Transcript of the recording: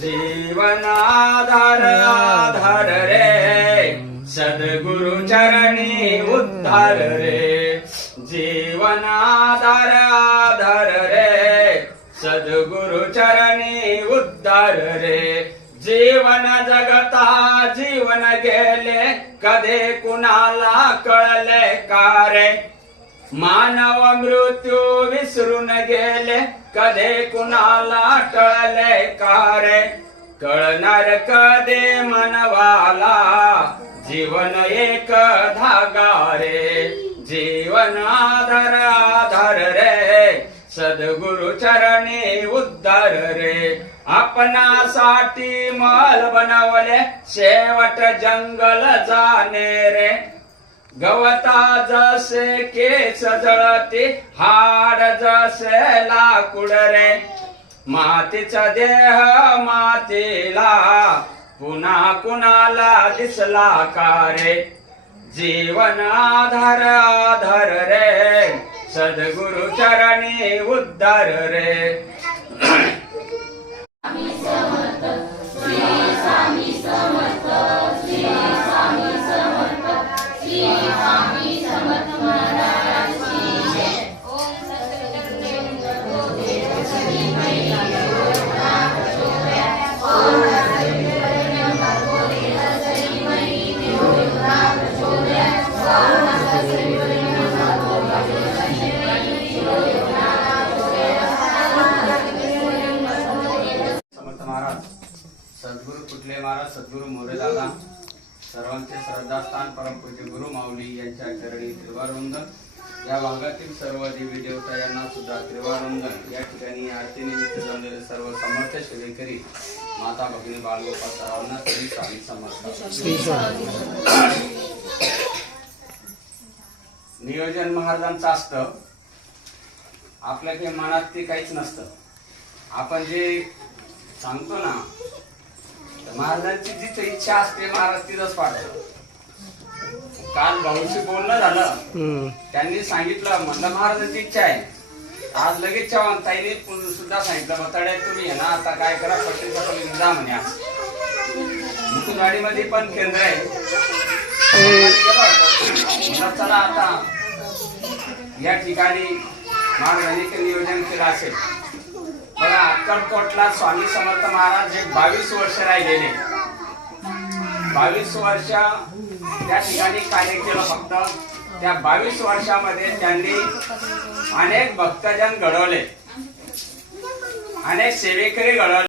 जीवनाधार आधार रे सद्गुरु चरणी उद्धार रे जीवनाधार आधार रे सद्गुरु चरणी उद्धार रे जीवन जगता जीवन गेले कधे कुणाला कळले का रे मानव मृत्यू विसरून गेले कधे कुणाला टळले का रे कळणार कधे मनवाला जीवन एक धागा रे जीवन आधार आधार रे सद्गुरु चरणी उद्धार रे आपणासाठी महल बनवले शेवट जंगल जाणे रे गवता जसे केस जळते हाड जसे लाकूड रे मातीचा देह मातीला पुन्हा कुणाला दिसला का रे जीवन आधार आधार रे सद्गुरु चरणी उद्धार रे सद्गुरु कुठले महाराज सद्गुरु मोरे दादा सर्वांचे श्रद्धास्थान परमपूज्य गुरु माऊली यांच्या चरणी त्रिवारवंदन या भागातील सर्व देवी देवता यांना सुद्धा त्रिवारवंदन या ठिकाणी आरती निमित्त जमलेले सर्व समर्थ सेवेकरी माता भगिनी बालगोपाल सर्वांना श्री स्वामी समर्थ नियोजन महाराजांचं असतं आपल्या काही मनात ते काहीच नसतं आपण जे सांगतो ना महाराजांची जिथे इच्छा असते महाराज तिथंच पाठवतो काल भाऊशी बोलणं झालं त्यांनी सांगितलं म्हणलं महाराजांची इच्छा आहे आज लगेच चव्हाण ताईने सुद्धा सांगितलं बताड्यात तुम्ही आहे ना आता काय करा पटेल पटेल जा म्हणे आज गाडीमध्ये पण केंद्र आहे चला आता या ठिकाणी महाराजांनी नियोजन केलं असेल बघा अक्कलकोटला स्वामी समर्थ महाराज हे 22 वर्ष राहिलेले 22 वर्ष त्या ठिकाणी कार्य केलं फक्त त्या 22 वर्षामध्ये त्यांनी अनेक भक्तजन घडवले अनेक सेवेकरी घडवले